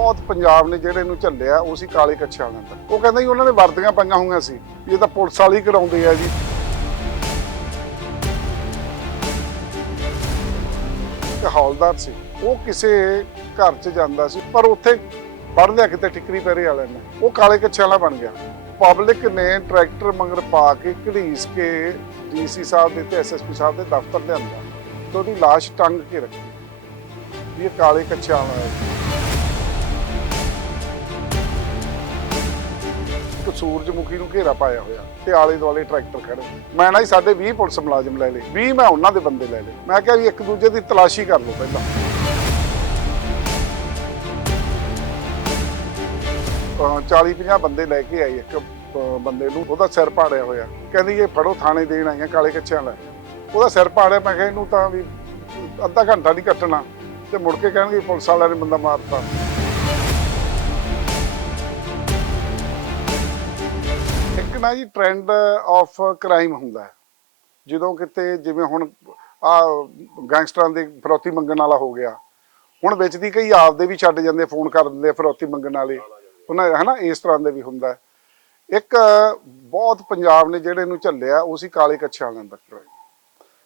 ਬਹੁਤ ਪੰਜਾਬ ਨੇ ਜਿਹੜੇ ਨੂੰ ਝੱਲਿਆ ਉਹ ਸੀ ਕਾਲੇ ਕੱਛੇ ਦਾ ਉਹ ਕਹਿੰਦਾ ਜੀ ਉਹਨਾਂ ਨੇ ਵਰਦੀਆਂ ਪਾਈਆਂ ਹੋਈਆਂ ਸੀ ਇਹ ਤਾਂ ਪੁਲਿਸ ਵਾਲੀ ਕਰਾਉਂਦੇ ਆ ਜੀ। ਇੱਕ ਹੌਲਦਾਰ ਸੀ। ਉਹ ਕਿਸੇ ਘਰ 'ਚ ਜਾਂਦਾ ਸੀ, ਪਰ ਉੱਥੇ ਪੜ ਲਿਆ ਕਿਤੇ ਠਿਕਰੀ ਪੈਰੇ ਵਾਲਿਆਂ ਨੇ। ਉਹ ਕਾਲੇ ਕੱਛੇ ਵਾਲਾ ਬਣ ਗਿਆ। ਪਬਲਿਕ ਨੇ ਟਰੈਕਟਰ ਮੰਗਰ ਪਾ ਕੇ ਘੜੀਸ ਕੇ ਡੀਸੀ ਸਾਹਿਬ ਦੇ ਤੇ ਐਸਐਸਪੀ ਸਾਹਿਬ ਦੇ ਦਫ਼ਤਰ ਲਿਆਂਦਾ। ਤੇ ਉਹਦੀ ਲਾਸ਼ ਟੰਗ ਕੇ ਰੱਖੀ। ਵੀ ਇਹ ਕਾਲੇ ਕੱਛੇ ਵਾਲਾ ਹੈ। ਇੱਕ ਸੂਰਜਮੁਖੀ ਨੂੰ ਘੇਰਾ ਪਾਇਆ ਹੋਇਆ ਤੇ ਆਲੇ ਦੁਆਲੇ ਟਰੈਕਟਰ ਖੜੇ। ਮੈਂ ਨਾ ਜੀ ਸਾਡੇ 20 ਪੁਲਿਸ ਮੁਲਾਜ਼ਮ ਲੈ ਲਏ 20 ਮੈਂ ਉਹਨਾਂ ਦੇ ਬੰਦੇ ਲੈ ਲਏ। ਮੈਂ ਕਿਹਾ ਵੀ ਇੱਕ ਦੂਜੇ ਦੀ ਤਲਾਸ਼ੀ ਕਰ ਲਓ ਪਹਿਲਾਂ। 40 50 ਬੰਦੇ ਲੈ ਕੇ ਆਏ ਇੱਕ ਅਹ, ਬੰਦੇ ਨੂੰ ਉਹਦਾ ਸਿਰ ਪਾੜਿਆ ਹੋਇਆ। ਕਹਿੰਦੀ ਇਹ ਫੜੋ ਥਾਣੇ ਦੇਣ ਆਈਆਂ ਕਾਲੇ ਕੱਚਿਆਂ ਲੈ। ਉਹਦਾ ਸਿਰ ਪਾੜਿਆ ਮੈਂ ਕਿਹਾ ਇਹਨੂੰ ਤਾਂ ਵੀ ਅੱਧਾ ਘੰਟਾ ਨਹੀਂ ਕੱਟਣਾ। ਤੇ ਮੁੜ ਕੇ ਕਹਿਣਗੇ ਪੁਲਿਸ ਵਾਲਿਆਂ ਨੇ ਬੰਦਾ ਮਾਰਤਾ। ਨਾ ਜੀ ਟ੍ਰੈਂਡ ਆਫ ਕ੍ਰਾਈਮ ਹੁੰਦਾ ਹੈ। ਜਦੋਂ ਕਿਤੇ ਜਿਵੇਂ ਹੁਣ ਆ ਗੈਂਗਸਟਰਾਂ ਦੇ ਫਰੋਤੀ ਮੰਗਣ ਵਾਲਾ ਹੋ ਗਿਆ, ਹੁਣ ਵਿੱਚ ਦੀ ਕਈ ਆਪਦੇ ਵੀ ਛੱਡ ਜਾਂਦੇ, ਫੋਨ ਕਰ ਦਿੰਦੇ ਫਰੋਤੀ ਮੰਗਣ ਵਾਲੇ। ਉਹਨਾਂ ਹਨਾ, ਇਸ ਤਰ੍ਹਾਂ ਦੇ ਵੀ ਹੁੰਦਾ ਇੱਕ ਬਹੁਤ ਪੰਜਾਬ ਨੇ ਜਿਹੜੇ ਨੂੰ ਝੱਲਿਆ, ਉਹ ਸੀ ਕਾਲੇ ਕੱਛਿਆਂ ਵਾਲਿਆਂ ਦਾ ਕ੍ਰਾਈਮ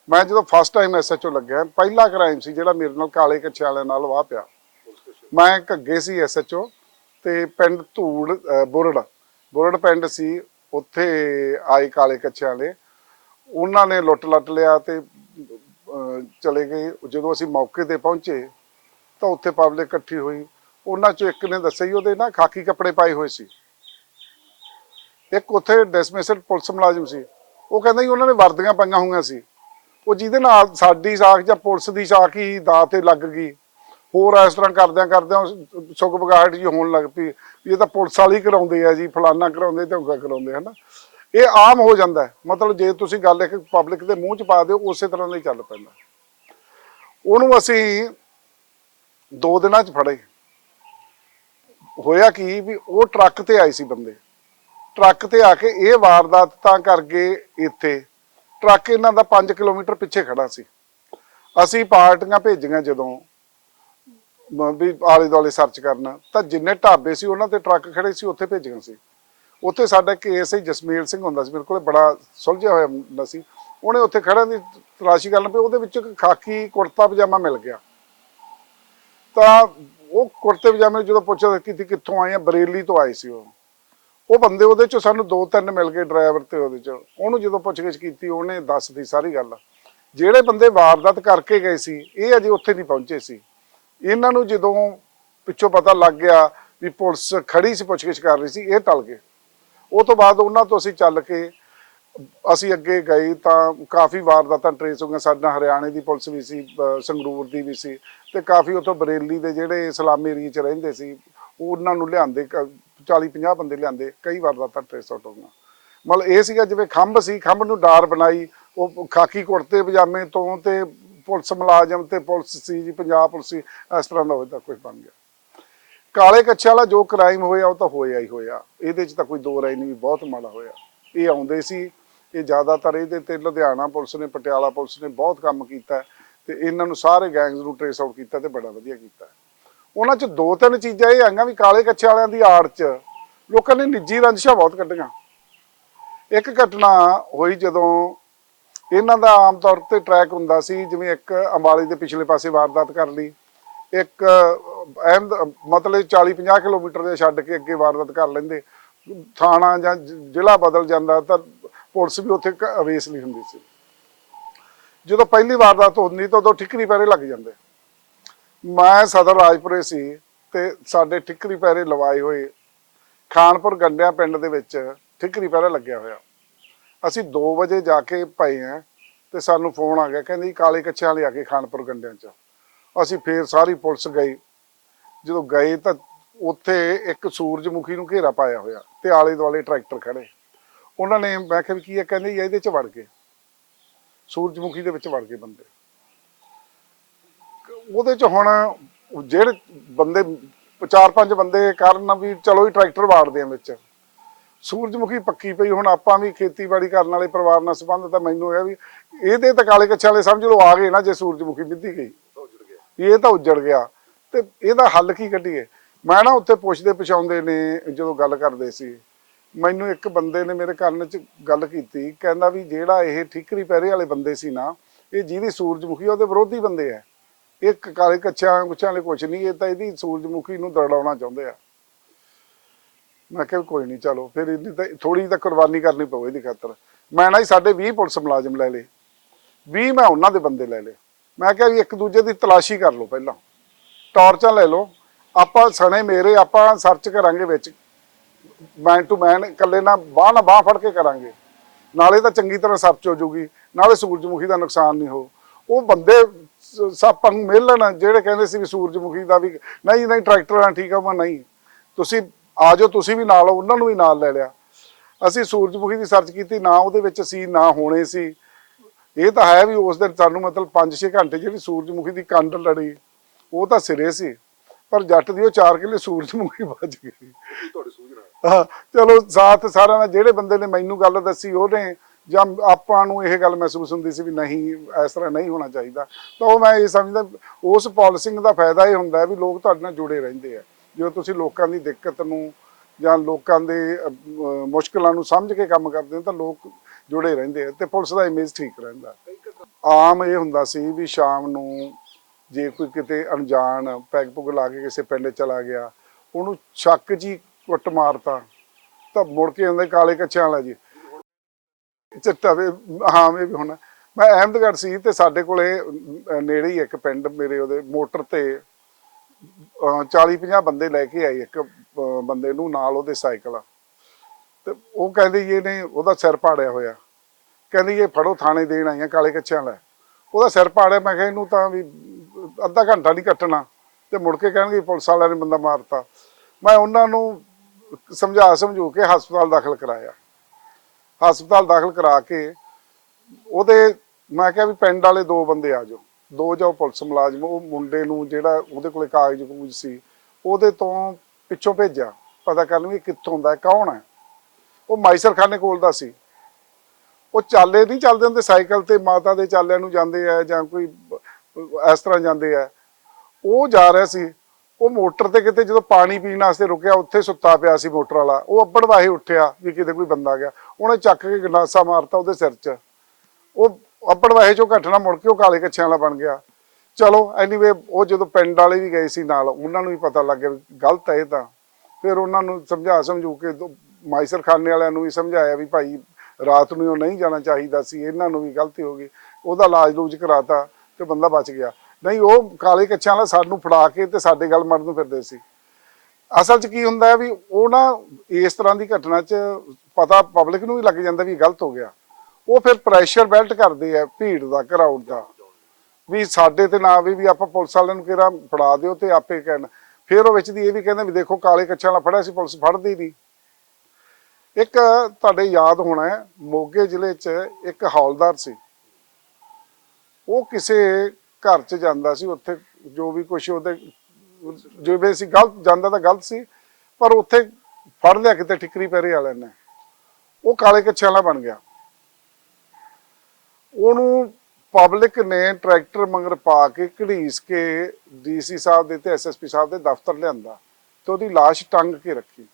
ਮੈਂ ਜਦੋਂ ਫਸਟ ਟਾਈਮ ਐਸਐਚਓ ਲੱਗਿਆ, ਪਹਿਲਾ ਕ੍ਰਾਈਮ ਸੀ ਜਿਹੜਾ ਮੇਰੇ ਨਾਲ ਕਾਲੇ ਕੱਛਿਆਂ ਵਾਲਿਆਂ ਨਾਲ ਵਾਹ ਪਿਆ। ਮੈਂ ਘੱਗੇ ਸੀ ਐਸਐਚਓ ਤੇ ਪਿੰਡ ਧੂੜ ਬੁਰੜ। ਬੁਰੜ ਪਿੰਡ ਸੀ ਉੱਥੇ ਆਏ ਕਾਲੇ ਕੱਛੇ ਵਾਲੇ। ਉਹਨਾਂ ਨੇ ਲੁੱਟ ਲੱਟ ਲਿਆ ਤੇ ਚਲੇ ਗਏ। ਜਦੋਂ ਅਸੀਂ ਮੌਕੇ ਤੇ ਪਹੁੰਚੇ, ਤਾਂ ਉੱਥੇ ਪਬਲਿਕ ਇਕੱਠੀ ਹੋਈ। ਉਹਨਾਂ ਚੋਂ ਇੱਕ ਨੇ ਦੱਸਿਆ ਜੀ, ਉਹਦੇ ਨਾ ਖਾਕੀ ਕੱਪੜੇ ਪਾਏ ਹੋਏ ਸੀ। ਇੱਕ ਉੱਥੇ ਡਿਸਮਿਸਡ ਪੁਲਿਸ ਮੁਲਾਜ਼ਮ ਸੀ। ਉਹ ਕਹਿੰਦਾ ਜੀ, ਉਹਨਾਂ ਨੇ ਵਰਦੀਆਂ ਪਾਈਆਂ ਹੋਈਆਂ ਸੀ। ਉਹ ਜਿਹਦੇ ਨਾਲ ਸਾਡੀ ਸਾਖ ਜਾਂ ਪੁਲਿਸ ਦੀ ਸਾਖ ਹੀ ਦਾਅ ਤੇ ਲੱਗ ਗਈ। ਹੋਰ ਇਸ ਤਰ੍ਹਾਂ ਕਰਦਿਆਂ ਕਰਦਿਆਂ ਸੁਗ ਬਗਾਹਟ ਜੀ ਹੋਣ ਲੱਗ ਪਈ। ਇਹ ਤਾਂ ਪੁਲਿਸ ਵਾਲੀ ਕਰਾਉਂਦੇ ਆ ਜੀ, ਫਲਾਨਾ ਕਰਾਉਂਦੇ ਤੇ ਕਰਾਉਂਦੇ ਹਨਾ। ਇਹ ਆਮ ਹੋ ਜਾਂਦਾ ਮਤਲਬ ਜੇ ਤੁਸੀਂ ਗੱਲ ਇੱਕ ਪਬਲਿਕ ਦੇ ਮੂੰਹ 'ਚ ਪਾ ਦਿਓ, ਉਸੇ ਤਰ੍ਹਾਂ ਦਾ ਹੀ ਚੱਲ ਪੈਂਦਾ। ਉਹਨੂੰ ਅਸੀਂ ਦੋ ਦਿਨਾਂ 'ਚ ਫੜੇ। ਹੋਇਆ ਕੀ ਵੀ ਉਹ ਟਰੱਕ ਤੇ ਆਏ ਸੀ ਬੰਦੇ। ਟਰੱਕ ਤੇ ਆ ਕੇ ਇਹ ਵਾਰਦਾਤ ਤਾਂ ਕਰ ਇੱਥੇ, ਟਰੱਕ ਇਹਨਾਂ ਦਾ 5 ਕਿਲੋਮੀਟਰ ਪਿੱਛੇ ਖੜਾ ਸੀ। ਅਸੀਂ ਪਾਰਟੀਆਂ ਭੇਜੀਆਂ ਜਦੋਂ ਵੀ ਆਲੇ ਦੁਆਲੇ ਸਰਚ ਕਰਨਾ। ਤਾਂ ਜਿੰਨੇ ਢਾਬੇ ਸੀ, ਉਹਨਾਂ ਤੇ ਟਰੱਕ ਖੜੇ ਸੀ, ਉੱਥੇ ਭੇਜਣਾ ਸੀ। ਉੱਥੇ ਸਾਡਾ ਕੇਐਸਆਈ ਜਸਮੇਲ ਸਿੰਘ ਹੁੰਦਾ ਸੀ, ਮੇਰੇ ਕੋਲੇ ਬੜਾ ਸੁਲਝਿਆ ਹੋਇਆ ਹੁੰਦਾ ਸੀ। ਉਹਨੇ ਉੱਥੇ ਖੜਿਆਂ ਦੀ ਤਲਾਸ਼ੀ ਕਰਨ ਪਈ ਉਹਦੇ ਵਿੱਚ ਇੱਕ ਖਾਕੀ ਕੁੜਤਾ ਪਜਾਮਾ ਮਿਲ ਗਿਆ। ਤਾਂ ਉਹ ਕੁੜਤੇ ਪਜਾਮੇ ਨੂੰ ਜਦੋਂ ਪੁੱਛਿਆ ਕਿ ਤੁਸੀਂ ਕਿੱਥੋਂ ਆਏ ਆ? ਬਰੇਲੀ ਤੋਂ ਆਏ ਸੀ ਉਹ। ਉਹ ਬੰਦੇ ਉਹਦੇ ਚੋਂ ਸਾਨੂੰ ਦੋ ਤਿੰਨ ਮਿਲ ਗਏ ਡਰਾਈਵਰ ਤੇ ਉਹਦੇ ਚ। ਉਹਨੂੰ ਜਦੋਂ ਪੁੱਛਗਿੱਛ ਕੀਤੀ, ਉਹਨੇ ਦੱਸਦੀ ਸਾਰੀ ਗੱਲ। ਜਿਹੜੇ ਬੰਦੇ ਵਾਰਦਾਤ ਕਰਕੇ ਗਏ ਸੀ, ਇਹ ਅਜੇ ਉੱਥੇ ਨਹੀਂ ਪਹੁੰਚੇ ਸੀ। ਇਹਨਾਂ ਨੂੰ ਜਦੋਂ ਪਿੱਛੋਂ ਪਤਾ ਲੱਗ ਗਿਆ ਵੀ ਪੁਲਿਸ ਖੜੀ ਸੀ, ਪੁੱਛਗਿੱਛ ਕਰ ਰਹੀ ਸੀ, ਇਹ ਟਲ ਗਏ। ਉਹ ਤੋਂ ਬਾਅਦ ਉਹਨਾਂ ਤੋਂ ਅਸੀਂ ਚੱਲ ਕੇ ਅਸੀਂ ਅੱਗੇ ਗਏ ਤਾਂ ਕਾਫੀ ਵਾਰਦਾਤਾਂ ਟਰੇਸ ਹੋ ਗਈਆਂ। ਸਾਡੇ ਨਾਲ ਹਰਿਆਣੇ ਦੀ ਪੁਲਿਸ ਵੀ ਸੀ ਸੰਗਰੂਰ ਦੀ ਵੀ ਸੀ ਤੇ ਕਾਫੀ ਉੱਥੋਂ ਬਰੇਲੀ ਦੇ ਜਿਹੜੇ ਇਸਲਾਮੀ ਏਰੀਏ 'ਚ ਰਹਿੰਦੇ ਸੀ ਉਹਨਾਂ ਨੂੰ ਲਿਆਂਦੇ 40 50 ਬੰਦੇ ਲਿਆਂਦੇ, ਕਈ ਵਾਰਦਾਤਾਂ ਟਰੇਸ ਆਊਟ ਹੋ ਗਈਆਂ। ਮਤਲਬ ਇਹ ਸੀਗਾ ਜਿਵੇਂ ਖੰਭ ਸੀ, ਖੰਭ ਨੂੰ ਡਾਰ ਬਣਾਈ, ਉਹ ਖਾਕੀ ਕੁੜਤੇ, ਪਜਾਮੇ ਤੋਂ ਤੇ ਪੁਲਿਸ ਮੁਲਾਜ਼ਮ ਤੇ ਪੁਲਿਸ ਸੀ ਜੀ, ਪੰਜਾਬ ਪੁਲਿਸ ਸੀ, ਇਸ ਤਰ੍ਹਾਂ ਦਾ ਹੋਇਆ ਕੁਝ ਬਣ ਗਿਆ। ਕਾਲੇ ਕੱਛੇ ਵਾਲਾ ਜੋ ਕ੍ਰਾਈਮ ਹੋਇਆ, ਉਹ ਤਾਂ ਹੋਇਆ ਹੀ ਹੋਇਆ। ਇਹਦੇ 'ਚ ਤਾਂ ਕੋਈ ਦੋ ਰਾਏ ਨਹੀਂ ਵੀ ਬਹੁਤ ਮਾੜਾ ਹੋਇਆ। ਇਹ ਆਉਂਦੇ ਸੀ, ਇਹ ਜ਼ਿਆਦਾਤਰ ਇਹਦੇ ਤੇ ਲੁਧਿਆਣਾ ਪੁਲਿਸ ਨੇ, ਪਟਿਆਲਾ ਪੁਲਿਸ ਨੇ ਬਹੁਤ ਕੰਮ ਕੀਤਾ ਹੈ ਤੇ ਇਹਨਾਂ ਨੂੰ ਸਾਰੇ ਗੈਂਗਸ ਨੂੰ ਟ੍ਰੇਸ ਆਊਟ ਕੀਤਾ ਤੇ ਬੜਾ ਵਧੀਆ ਕੀਤਾ ਉਹਨਾਂ 'ਚ ਦੋ ਤਿੰਨ ਚੀਜ਼ਾਂ ਇਹ ਆਈਆਂ ਵੀ ਕਾਲੇ ਕੱਛੇ ਵਾਲਿਆਂ ਦੀ ਆੜ 'ਚ, ਲੋਕਾਂ ਨੇ ਨਿੱਜੀ ਰੰਜਿਸ਼ਾਂ ਬਹੁਤ ਕੱਢੀਆਂ। ਇੱਕ ਘਟਨਾ ਹੋਈ ਜਦੋਂ ਇਹਨਾਂ ਦਾ ਆਮ ਤੌਰ ਤੇ ਟਰੈਕ ਹੁੰਦਾ ਸੀ, ਜਿਵੇਂ ਇੱਕ ਅੰਬਾਲੇ ਦੇ ਪਿਛਲੇ ਪਾਸੇ ਵਾਰਦਾਤ ਕਰ ਲਈ, ਇੱਕ ਅਹਿਮ ਮਤਲਬ 40 50 ਕਿਲੋਮੀਟਰ ਦੇ ਛੱਡ ਕੇ ਅੱਗੇ ਵਾਰਦਾਤ ਕਰ ਲੈਂਦੇ। ਥਾਣਾ ਜਾਂ ਜ਼ਿਲ੍ਹਾ ਬਦਲ ਜਾਂਦਾ ਤਾਂ ਪੁਲਿਸ ਵੀ ਉੱਥੇ ਅਵੇਸ ਨਹੀਂ ਹੁੰਦੀ ਸੀ। ਜਦੋਂ ਪਹਿਲੀ ਵਾਰਦਾਤ ਹੁੰਦੀ ਤਾਂ ਉਦੋਂ ਠਿਕਰੀ ਪੈਰੇ ਲੱਗ ਜਾਂਦੇ। ਮੈਂ ਸਦਰ ਰਾਜਪੁਰੇ ਸੀ ਤੇ ਸਾਡੇ ਠਿਕਰੀ ਪੈਰੇ ਲਵਾਏ ਹੋਏ। ਖਾਨਪੁਰ ਗੰਡਿਆਂ ਪਿੰਡ ਦੇ ਵਿੱਚ ਠਿਕਰੀ ਪੈਰਾ ਲੱਗਿਆ ਹੋਇਆ। ਅਸੀਂ 2 ਵਜੇ ਜਾ ਕੇ ਪਏ ਆ ਤੇ ਸਾਨੂੰ ਫੋਨ ਆ ਗਿਆ, ਕਹਿੰਦੇ ਕਾਲੇ ਕੱਛਿਆਂ ਵਾਲੇ ਆ ਕੇ ਖਾਨਪੁਰ ਗੰਡਿਆਂ 'ਚ। ਅਸੀਂ ਫੇਰ ਸਾਰੀ ਪੁਲਿਸ ਗਈ। ਜਦੋਂ ਗਏ ਤਾਂ ਉੱਥੇ ਇੱਕ ਸੂਰਜਮੁਖੀ ਨੂੰ ਘੇਰਾ ਪਾਇਆ ਹੋਇਆ ਤੇ ਆਲੇ ਦੁਆਲੇ ਟਰੈਕਟਰ ਖੜੇ। ਉਹਨਾਂ ਨੇ ਮੈਂ ਕਿਹਾ ਕੀ ਹੈ? ਕਹਿੰਦੇ ਇਹਦੇ 'ਚ ਵੜ ਗਏ। ਸੂਰਜਮੁਖੀ ਦੇ ਵਿੱਚ ਵੜ ਗਏ ਬੰਦੇ। ਉਹਦੇ 'ਚ ਹੁਣ ਜਿਹੜੇ ਬੰਦੇ, ਚਾਰ ਪੰਜ ਬੰਦੇ ਕਾਰਨ ਵੀ ਚਲੋ ਹੀ ਟਰੈਕਟਰ ਵਾੜਦੇ ਆ ਵਿੱਚ। ਸੂਰਜਮੁਖੀ ਪੱਕੀ ਪਈ, ਹੁਣ ਆਪਾਂ ਵੀ ਖੇਤੀਬਾੜੀ ਕਰਨ ਵਾਲੇ ਪਰਿਵਾਰ ਨਾਲ ਸੰਬੰਧ ਆ ਮੈਨੂੰ ਇਹ ਵੀ ਇਹਦੇ ਤਾਂ ਕਾਲੇ ਕੱਛੇ ਵਾਲੇ ਸਮਝ ਲਓ ਆ ਗਏ ਨਾ ਜੇ ਸੂਰਜਮੁਖੀ ਵਿੱਧੀ ਗਈ। ਵੀ ਇਹ ਤਾਂ ਉੱਜੜ ਗਿਆ। ਤੇ ਇਹਦਾ ਹੱਲ ਕੀ ਕੱਢੀਏ? ਮੈਂ ਨਾ ਉੱਥੇ ਪੁੱਛਦੇ ਪਛਾਉਂਦੇ ਨੇ ਜਦੋਂ ਗੱਲ ਕਰਦੇ ਸੀ। ਮੈਨੂੰ ਇੱਕ ਬੰਦੇ ਨੇ ਮੇਰੇ ਕੰਨ 'ਚ ਗੱਲ ਕੀਤੀ, ਕਹਿੰਦਾ ਵੀ ਜਿਹੜਾ ਇਹ ਠੀਕਰੀ ਪਹਿਰੇ ਵਾਲੇ ਬੰਦੇ ਸੀ ਨਾ, ਇਹ ਜਿਹਦੀ ਸੂਰਜਮੁਖੀ ਉਹਦੇ ਵਿਰੋਧੀ ਬੰਦੇ ਆ। ਇਹ ਕਾਲੇ ਕੱਛਿਆਂ ਕੁਛਾਂ ਵਾਲੇ ਕੁਛ ਨਹੀਂ, ਇਹ ਤਾਂ ਇਹਦੀ ਸੂਰਜਮੁਖੀ ਨੂੰ ਦਰੜਾਉਣਾ ਚਾਹੁੰਦੇ ਆ। ਮੈਂ ਕਿਹਾ ਵੀ ਕੋਈ ਨਹੀਂ ਚਲੋ, ਫਿਰ ਇਹਦੀ ਤਾਂ ਥੋੜੀ ਤਾਂ ਕੁਰਬਾਨੀ ਕਰਨੀ ਪਊ ਇਹਦੀ ਖਾਤਰ। ਮੈਂ ਨਾ ਹੀ ਸਾਡੇ 20 ਪੁਲਿਸ ਮੁਲਾਜ਼ਮ ਲੈ ਲਏ। 20 ਮੈਂ ਉਹਨਾਂ ਦੇ ਬੰਦੇ ਲੈ ਲਏ। ਮੈਂ ਕਿਹਾ ਵੀ ਇੱਕ ਦੂਜੇ ਦੀ ਤਲਾਸ਼ੀ ਕਰ ਲਓ ਪਹਿਲਾਂ। ਟਾਰਚਾਂ ਲੈ ਲਓ। ਆਪਾਂ ਸਣੇ ਮੇਰੇ, ਆਪਾਂ ਸਰਚ ਕਰਾਂਗੇ ਵਿੱਚ। ਮੈਨ ਟੂ ਮੈਨ ਇਕੱਲੇ ਨਾ, ਬਾਹ ਨਾ ਬਾਹ ਫੜ ਕੇ ਕਰਾਂਗੇ। ਨਾਲੇ ਤਾਂ ਚੰਗੀ ਤਰ੍ਹਾਂ ਸਰਚ ਹੋ ਜੂਗੀ। ਨਾਲੇ ਸੂਰਜਮੁਖੀ ਦਾ ਨੁਕਸਾਨ ਨਹੀਂ ਹੋ। ਉਹ ਬੰਦੇ ਸ- ਸਾਪਾਂ ਨੂੰ ਮਿਲਣ ਜਿਹੜੇ ਕਹਿੰਦੇ ਸੀ ਵੀ ਸੂਰਜਮੁਖੀ ਦਾ ਵੀ, ਨਹੀਂ ਨਹੀਂ, ਟਰੈਕਟਰ ਠੀਕ ਆ ਮੈਂ ਨਹੀਂ। ਤੁਸੀਂ ਆ ਜਾਓ ਤੁਸੀਂ ਵੀ ਨਾਲ ਉਹਨਾਂ ਨੂੰ ਵੀ ਨਾਲ ਲੈ ਲਿਆ। ਅਸੀਂ ਸੂਰਜਮੁਖੀ ਦੀ ਸਰਚ ਕੀਤੀ ਨਾ ਉਹਦੇ ਵਿੱਚ ਸੀ ਨਾ ਹੋਣੇ ਸੀ। ਇਹ ਤਾਂ ਹੈ ਵੀ ਉਸ ਦਿਨ ਸਾਨੂੰ ਮਤਲਬ 5-6 ਘੰਟੇ ਜਿਹੜੀ ਸੂਰਜਮੁਖੀ ਦੀ ਕੰਡ ਲੜੀ ਉਹ ਤਾਂ ਸਿਰੇ ਸੀ। ਪਰ ਜੱਟ ਦੀ ਉਹ 4 ਕਿੱਲੇ ਸੂਰਜਮੁਖੀ ਵੱਜ ਗਈ। ਤੁਹਾਡੀ ਸੂਝਣਾ ਹਾਂ ਚਲੋ ਸਾਥ ਸਾਰਿਆਂ ਨਾਲ ਜਿਹੜੇ ਬੰਦੇ ਨੇ ਮੈਨੂੰ ਗੱਲ ਦੱਸੀ ਉਹਨੇ ਜਾਂ ਆਪਾਂ ਨੂੰ ਇਹ ਗੱਲ ਮਹਿਸੂਸ ਹੁੰਦੀ ਸੀ ਵੀ ਨਹੀਂ ਇਸ ਤਰ੍ਹਾਂ ਨਹੀਂ ਹੋਣਾ ਚਾਹੀਦਾ। ਤਾਂ ਉਹ ਮੈਂ ਇਹ ਸਮਝਦਾ ਉਸ ਪਾਲਿਸਿੰਗ ਦਾ ਫਾਇਦਾ ਇਹ ਹੁੰਦਾ ਵੀ ਲੋਕ ਤੁਹਾਡੇ ਨਾਲ ਜੁੜੇ ਰਹਿੰਦੇ ਆ। ਜਦੋਂ ਤੁਸੀਂ ਲੋਕਾਂ ਦੀ ਦਿੱਕਤ ਨੂੰ ਜਾਂ ਲੋਕਾਂ ਦੇ ਅਹ, ਮੁਸ਼ਕਲਾਂ ਨੂੰ ਸਮਝ ਕੇ ਕੰਮ ਕਰਦੇ ਹੋ ਤਾਂ ਲੋਕ ਜੁੜੇ ਰਹਿੰਦੇ ਆ ਤੇ ਪੁਲਿਸ ਦਾ ਇਮੇਜ ਠੀਕ ਰਹਿੰਦਾ। ਆਮ ਇਹ ਹੁੰਦਾ ਸੀ ਵੀ ਸ਼ਾਮ ਨੂੰ ਜੇ ਕੋਈ ਕਿਤੇ ਅਣਜਾਣ ਪੈਗ ਪੁਗ ਲਾ ਕੇ ਕਿਸੇ ਪਿੰਡ ਚਲਾ ਗਿਆ ਉਹਨੂੰ ਸ਼ੱਕ ਜੀ ਕੁੱਟ ਮਾਰਤਾ ਤਾਂ ਮੁੜ ਕੇ ਆਉਂਦੇ ਕਾਲੇ ਕੱਛਿਆਂ ਵਾਲਾ ਜੀ। ਚਿੱਟਾ ਵੀ ਹਾਂ ਮੈਂ ਵੀ ਹੁਣ ਮੈਂ ਅਹਿਮਦਗੜ੍ਹ ਸੀ ਤੇ ਸਾਡੇ ਕੋਲੇ ਅਹ, ਨੇੜੇ ਹੀ ਇੱਕ ਪਿੰਡ ਮੇਰੇ ਉਹਦੇ ਮੋਟਰ ਤੇ 40 50 ਬੰਦੇ ਲੈ ਕੇ ਆਏ ਇੱਕ ਬੰਦੇ ਨੂੰ ਨਾਲ ਉਹਦੇ ਸਾਈਕਲ। ਤੇ ਉਹ ਕਹਿੰਦੇ ਇਹਨੇ ਉਹਦਾ ਸਿਰ ਪਾੜਿਆ ਹੋਇਆ। ਕਹਿੰਦੀ ਇਹ ਫੜੋ ਥਾਣੇ ਦੇਣ ਆਈਆਂ ਕਾਲੇ ਕੱਚਿਆਂ ਲੈ। ਉਹਦਾ ਸਿਰ ਪਾੜਿਆ, ਮੈਂ ਕਿਹਾ ਇਹਨੂੰ ਤਾਂ ਵੀ ਅੱਧਾ ਘੰਟਾ ਨਹੀਂ ਕੱਟਣਾ। ਤੇ ਮੁੜ ਕੇ ਕਹਿਣਗੇ ਪੁਲਿਸ ਵਾਲਿਆਂ ਨੇ ਬੰਦਾ ਮਾਰਤਾ। ਮੈਂ ਉਹਨਾਂ ਨੂੰ ਸਮਝਾ ਸਮਝੂ ਕੇ ਹਸਪਤਾਲ ਦਾਖਲ ਕਰਾਇਆ। ਹਸਪਤਾਲ ਦਾਖਲ ਕਰਾ ਕੇ ਉਹਦੇ, ਮੈਂ ਕਿਹਾ ਵੀ ਪਿੰਡ ਵਾਲੇ ਦੋ ਬੰਦੇ ਆ ਜਾਓ। ਦੋ ਜਾਂ ਪੁਲਿਸ ਮੁਲਾਜ਼ਮ, ਉਹ ਮੁੰਡੇ ਨੂੰ ਜਿਹੜਾ ਉਹਦੇ ਕੋਲੇ ਕਾਗਜ਼ ਕੂਜ ਸੀ, ਉਹਦੇ ਤੋਂ ਪਿੱਛੋਂ ਭੇਜਿਆ। ਪਤਾ ਕਰਨ ਵੀ ਕਿੱਥੋਂ ਦਾ ਕੌਣ ਹੈ? ਉਹ ਮਾਈਸਰ ਖਾਨੇ ਕੋਲ ਦਾ ਸੀ। ਉਹ ਚਾਲੇ ਨਹੀਂ ਚੱਲਦੇ ਹੁੰਦੇ, ਸਾਈਕਲ ਤੇ ਮਾਤਾ ਦੇ ਚਾਲਿਆਂ ਨੂੰ ਜਾਂਦੇ ਆ ਜਾਂ ਕੋਈ ਇਸ ਤਰ੍ਹਾਂ ਜਾਂਦੇ ਆ। ਉਹ ਜਾ ਰਿਹਾ ਸੀ, ਉਹ ਮੋਟਰ ਤੇ ਕਿਤੇ ਜਦੋਂ ਪਾਣੀ ਪੀਣ ਵਾਸਤੇ ਰੁਕਿਆ, ਉੱਥੇ ਸੁੱਤਾ ਪਿਆ ਸੀ ਮੋਟਰ ਵਾਲਾ। ਉਹ ਅੱਬੜ ਵਾਹੇ ਉੱਠਿਆ ਵੀ ਕਿਤੇ ਕੋਈ ਬੰਦਾ ਗਿਆ। ਉਹਨੇ ਚੱਕ ਕੇ ਗੰਡਾਸਾ ਮਾਰਤਾ ਉਹਦੇ ਸਿਰ 'ਚ। ਉਹ ਅੱਬੜ ਵਾਹੇ ਚੋਂ ਘਟਣਾ ਮੁੜ ਕੇ ਉਹ ਕਾਲੇ ਕੱਛਿਆਂ ਵਾਲਾ ਬਣ ਗਿਆ। ਚਲੋ ਐਨੀਵੇ ਉਹ ਜਦੋਂ ਪਿੰਡ ਵਾਲੇ ਵੀ ਗਏ ਸੀ ਨਾਲ, ਉਹਨਾਂ ਨੂੰ ਵੀ ਪਤਾ ਲੱਗ ਗਿਆ ਵੀ ਗਲਤ ਹੈ ਇਹ ਤਾਂ। ਫਿਰ ਉਹਨਾਂ ਨੂੰ ਸਮਝਾ ਸਮਝੂ ਕੇ ਦੋ- ਮਾਈਸਰ ਖਾਨੇ ਵਾਲਿਆਂ ਨੂੰ ਵੀ ਸਮਝਾਇਆ ਵੀ ਭਾਈ ਰਾਤ ਨੂੰ ਉਹ ਨਹੀਂ ਜਾਣਾ ਚਾਹੀਦਾ ਸੀ, ਇਹਨਾਂ ਨੂੰ ਵੀ ਗਲਤੀ ਹੋ ਗਈ। ਉਹਦਾ ਇਲਾਜ ਲੂਜ ਕਰਾਤਾ ਤੇ ਬੰਦਾ ਬਚ ਗਿਆ। ਨਹੀਂ, ਉਹ ਕਾਲੇ ਕੱਛਿਆਂ ਵਾਲਾ ਸਾਨੂੰ ਫੜਾ ਕੇ ਤੇ ਸਾਡੇ ਗੱਲ ਮਰਨ ਨੂੰ ਫਿਰਦੇ ਸੀ। ਅਸਲ 'ਚ ਕੀ ਹੁੰਦਾ ਵੀ ਉਹ ਨਾ ਇਸ ਤਰ੍ਹਾਂ ਦੀ ਘਟਨਾ 'ਚ ਪਤਾ ਪਬਲਿਕ ਨੂੰ ਵੀ ਲੱਗ ਜਾਂਦਾ ਵੀ ਗਲਤ ਹੋ ਗਿਆ। ਉਹ ਫਿਰ ਪ੍ਰੈਸ਼ਰ ਬਿਲਟ ਕਰਦੇ ਆ ਭੀੜ ਦਾ ਕਰਾਊਡ ਦਾ। ਵੀ ਸਾਡੇ ਤੇ ਨਾ ਆਵੇ ਵੀ ਆਪਾਂ ਪੁਲਿਸ ਵਾਲਿਆਂ ਨੂੰ ਕਿਹੜਾ ਫੜਾ ਦਿਓ ਤੇ ਆਪੇ ਕਹਿਣ। ਫਿਰ ਉਹ ਵਿੱਚ ਦੀ ਇਹ ਵੀ ਕਹਿੰਦੇ ਵੀ ਦੇਖੋ, ਕਾਲੇ ਕੱਛਾਂ ਵਾਲਾ ਫੜਿਆ ਸੀ, ਪੁਲਿਸ ਫੜਦੀ ਨਹੀਂ। ਇੱਕ ਤੁਹਾਡੇ ਯਾਦ ਹੋਣਾ ਹੈ, ਮੋਗੇ ਜ਼ਿਲ੍ਹੇ 'ਚ ਇੱਕ ਹੌਲਦਾਰ ਸੀ। ਉਹ ਕਿਸੇ ਘਰ 'ਚ ਜਾਂਦਾ ਸੀ, ਉੱਥੇ ਜੋ ਵੀ ਕੁਛ ਉਹਦੇ, ਜਿਵੇਂ ਸੀ ਗਲਤ, ਜਾਂਦਾ ਤਾਂ ਗਲਤ ਸੀ, ਪਰ ਉੱਥੇ ਫੜ ਲਿਆ ਕਿਤੇ ਠਿਕਰੀ ਪੈਰੇ ਵਾਲਿਆਂ ਨੇ। ਉਹ ਕਾਲੇ ਕੱਛਿਆਂ ਵਾਲਾ ਬਣ ਗਿਆ। ਉਹਨੂੰ ਪਬਲਿਕ ਨੇ ਟਰੈਕਟਰ ਮੰਗਰ ਪਾ ਕੇ ਘੜੀਸ ਕੇ ਡੀਸੀ ਸਾਹਿਬ ਦੇ ਤੇ ਐਸਐਸਪੀ ਸਾਹਿਬ ਦੇ ਦਫ਼ਤਰ ਲਿਆਂਦਾ ਤੇ ਉਹਦੀ ਲਾਸ਼ ਟੰਗ ਕੇ ਰੱਖੀ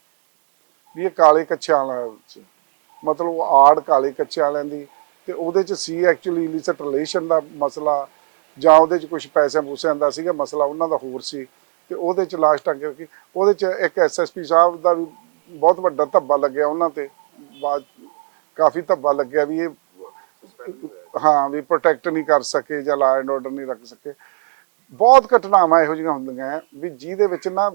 ਵੀ ਇਹ ਕਾਲੇ ਕੱਛਿਆਂ ਵਾਲਾ ਸੀ ਮਤਲਬ ਉਹ ਆੜ ਕਾਲੇ ਕੱਚਿਆਂ ਵਾਲਿਆਂ ਦੀ ਤੇ ਉਹਦੇ ਚ ਸੀ ਐਕਚੁਅਲੀ ਇਲਿਸਿਟ ਰਿਲੇਸ਼ਨ ਦਾ ਮਸਲਾ ਜਾਂ ਉਹਦੇ ਚ ਕੁਝ ਪੈਸੇ ਪੂਸਿਆਂ ਦਾ ਸੀਗਾ ਮਸਲਾ, ਉਹਨਾਂ ਦਾ ਹੋਰ ਸੀ ਤੇ ਉਹਦੇ ਚ ਲਾਸ਼ ਟੰਗ ਕੇ ਰੱਖੀ। ਉਹਦੇ ਚ ਇੱਕ ਐਸਐਸਪੀ ਸਾਹਿਬ ਦਾ ਵੀ ਬਹੁਤ ਵੱਡਾ ਧੱਬਾ ਲੱਗਿਆ ਉਹਨਾਂ ਤੇ, ਬਾਅਦ ਕਾਫੀ ਧੱਬਾ ਲੱਗਿਆ ਵੀ ਇਹ ਹਾਂ, ਵੀ ਪ੍ਰੋਟੈਕਟ ਨਹੀਂ ਕਰ ਸਕੇ ਜਾਂ ਲਾ ਐਂਡ ਆਰਡਰ ਨਹੀਂ ਰੱਖ ਸਕੇ। ਬਹੁਤ ਘਟਨਾਵਾਂ ਇਹੋ ਜਿਹੀਆਂ ਹੁੰਦੀਆਂ ਵੀ ਜਿਹਦੇ ਵਿੱਚ ਨਾ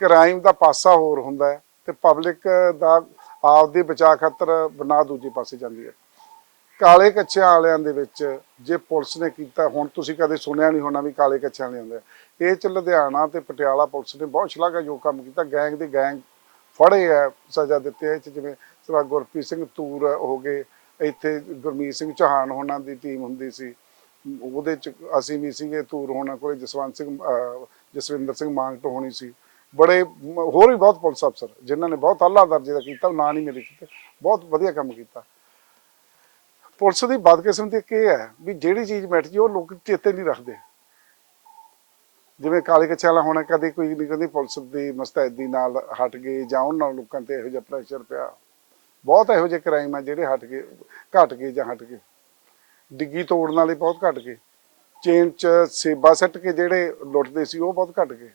ਕ੍ਰਾਈਮ ਦਾ ਪਾਸਾ ਹੋਰ ਹੁੰਦਾ ਹੈ ਤੇ ਪਬਲਿਕ ਦਾ ਆਪਦੇ ਬਚਾਅ ਖਾਤਰ ਬਣਾ ਦੂਜੇ ਪਾਸੇ ਜਾਂਦੀ ਹੈ ਕਾਲੇ ਕੱਚਿਆਂ ਵਾਲਿਆਂ ਦੇ ਵਿੱਚ ਜੇ ਪੁਲਿਸ ਨੇ ਕੀਤਾ, ਹੁਣ ਤੁਸੀਂ ਕਦੇ ਸੁਣਿਆ ਨਹੀਂ ਹੋਣਾ ਵੀ ਕਾਲੇ ਕੱਚਿਆਂ ਵਾਲੇ ਆਉਂਦੇ ਇਹ ਚ ਲੁਧਿਆਣਾ ਤੇ ਪਟਿਆਲਾ ਪੁਲਿਸ ਨੇ ਬਹੁਤ ਸ਼ਲਾਘਾਯੋਗ ਕੰਮ ਕੀਤਾ, ਗੈਂਗ ਦੇ ਗੈਂਗ ਫੜੇ ਆ ਸਜ਼ਾ ਦਿੱਤੇ ਆ ਜਿਵੇਂ ਸਰਾ ਗੁਰਪ੍ਰੀਤ ਸਿੰਘ ਤੂਰ ਹੋ ਗਏ ਇੱਥੇ ਗੁਰਮੀਤ ਸਿੰਘ ਚੌਹਾਨ ਹੋਣਾ ਦੀ ਟੀਮ ਹੁੰਦੀ ਸੀ। ਉਹਦੇ ਚ ਅਸੀਂ ਵੀ ਸੀਗੇ ਤੂਰ ਹੋਣਾ ਕੋਲੇ ਜਸਵੰਤ ਸਿੰਘ ਜਸਵਿੰਦਰ ਸਿੰਘ ਮਾਂਗਟ ਹੋਣੀ ਸੀ। ਬੜੇ ਹੋਰ ਵੀ ਬਹੁਤ ਪੁਲਿਸ ਅਫਸਰ, ਜਿਨ੍ਹਾਂ ਨੇ ਬਹੁਤ ਆਲਾ ਦਰਜੇ ਦਾ ਕੀਤਾ ਨਾਂ ਨਹੀਂ ਮੇਰੇ ਕੀਤੇ ਬਹੁਤ ਵਧੀਆ ਕੰਮ ਕੀਤਾ। ਪੁਲਿਸ ਦੀ ਬਦਕਿਸਮਤੀ ਇੱਕ ਇਹ ਹੈ ਵੀ ਜਿਹੜੀ ਚੀਜ਼ ਮਿਟ ਜੀ, ਉਹ ਲੋਕ ਚੇਤੇ ਨਹੀਂ ਰੱਖਦੇ। ਜਿਵੇਂ ਕਾਲੇ ਕੱਚੇ ਹੋਣਾ, ਕਦੇ ਕੋਈ ਨਹੀਂ, ਕਦੀ ਪੁਲਿਸ ਦੀ ਮੁਸਤੈਦੀ ਨਾਲ ਹਟ ਗਏ ਜਾਂ ਉਹਨਾਂ ਲੋਕਾਂ ਤੇ ਇਹੋ ਜਿਹਾ ਪ੍ਰੈਸ਼ਰ ਪਿਆ। ਬਹੁਤ ਇਹੋ ਜਿਹੇ ਕ੍ਰਾਈਮ ਆ ਜਿਹੜੇ ਹਟ ਗਏ ਘਟ ਗਏ ਜਾਂ ਹਟ ਗਏ ਡਿੱਗੀ ਤੋੜਨ ਵਾਲੇ ਬਹੁਤ ਘਟ ਗਏ। ਚੇਨ ਚ ਸੇਬਾ ਸੱਟ ਕੇ ਜਿਹੜੇ ਲੁੱਟਦੇ ਸੀ, ਉਹ ਬਹੁਤ ਘਟ ਗਏ।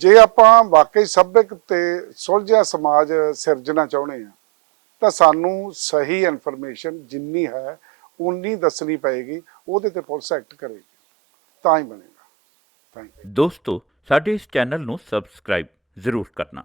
ਜੇ ਆਪਾਂ ਵਾਕਈ ਸਭਿਕ ਤੇ ਸੁਲਝਿਆ ਸਮਾਜ ਸਿਰਜਣਾ ਚਾਹੁੰਦੇ ਆ ਤਾਂ ਸਾਨੂੰ ਸਹੀ ਇਨਫੋਰਮੇਸ਼ਨ ਜਿੰਨੀ ਹੈ, ਉਨੀ ਦੱਸਣੀ ਪਏਗੀ। ਉਹਦੇ ਤੇ ਪੁਲਿਸ ਐਕਟ ਕਰੇਗੀ। ਤਾਂ ਹੀ ਬਣੇਗਾ। ਥੈਂਕ ਯੂ ਦੋਸਤੋ, ਸਾਡੇ ਇਸ ਚੈਨਲ ਨੂੰ ਸਬਸਕ੍ਰਾਈਬ ਜ਼ਰੂਰ ਕਰਨਾ।